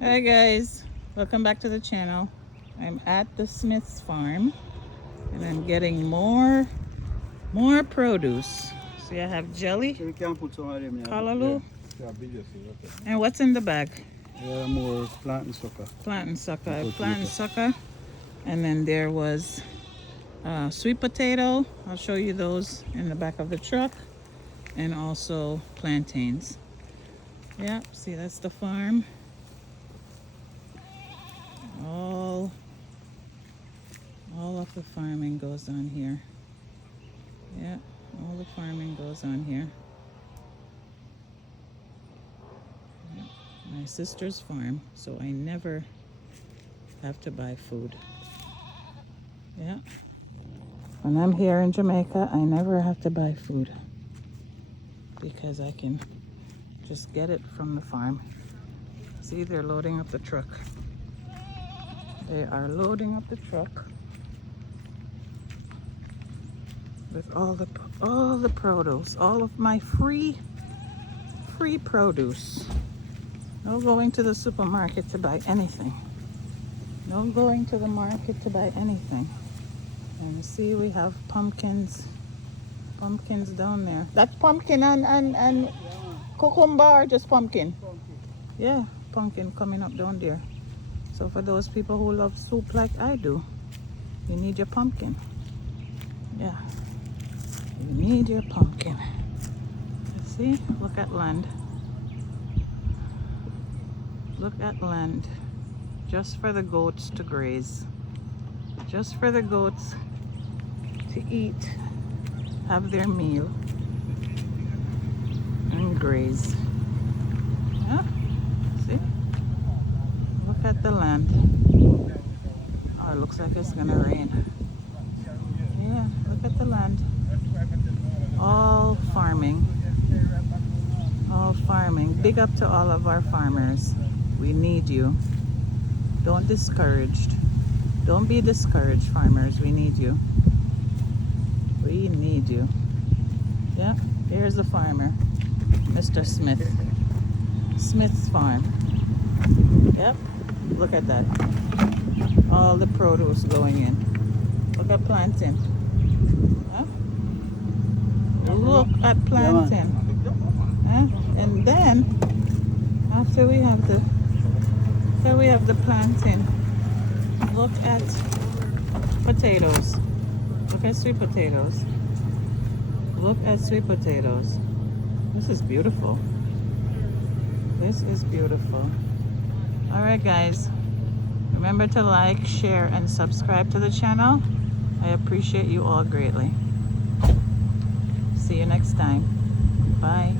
Hi guys, welcome back to the channel. I'm at the Smith's farm and I'm getting more produce. See, I have jelly, callaloo, and what's in the bag? More plantain sucker. Plantain sucker. I have plantain sucker, and then there was sweet potato. I'll show you those in the back of the truck, and also plantains. Yeah, see, that's the farm. All of the farming goes on here. Yeah, all the farming goes on here. Yeah, my sister's farm, so I never have to buy food. Yeah. When I'm here in Jamaica, I never have to buy food because I can just get it from the farm. See, they're loading up the truck. They are loading up the truck with all the produce, all of my free produce. No going to the supermarket to buy anything. No going to the market to buy anything. And see, we have pumpkins down there. That's pumpkin and cucumber, or just pumpkin? Yeah, pumpkin coming up down there. So for those people who love soup like I do, you need your pumpkin. Yeah, you need your pumpkin. See, look at land. Look at land. Just for the goats to graze. Just for the goats to eat, have their meal, and graze. Yeah, see? Look at the land. Oh, it looks like it's gonna rain. Yeah, look at the land. All farming. All farming. Big up to all of our farmers. We need you. Don't be discouraged, farmers. We need you. We need you. Yeah, here's the farmer, Mr. Smith. Smith's farm. Yep, look at that. All the produce going in. Look at plantain. Huh? Look at plantain. Huh? And then, after we have the plantain, look at potatoes. Look at sweet potatoes. Look at sweet potatoes. This is beautiful. This is beautiful. All right, guys. Remember to like, share, and subscribe to the channel. I appreciate you all greatly. See you next time. Bye.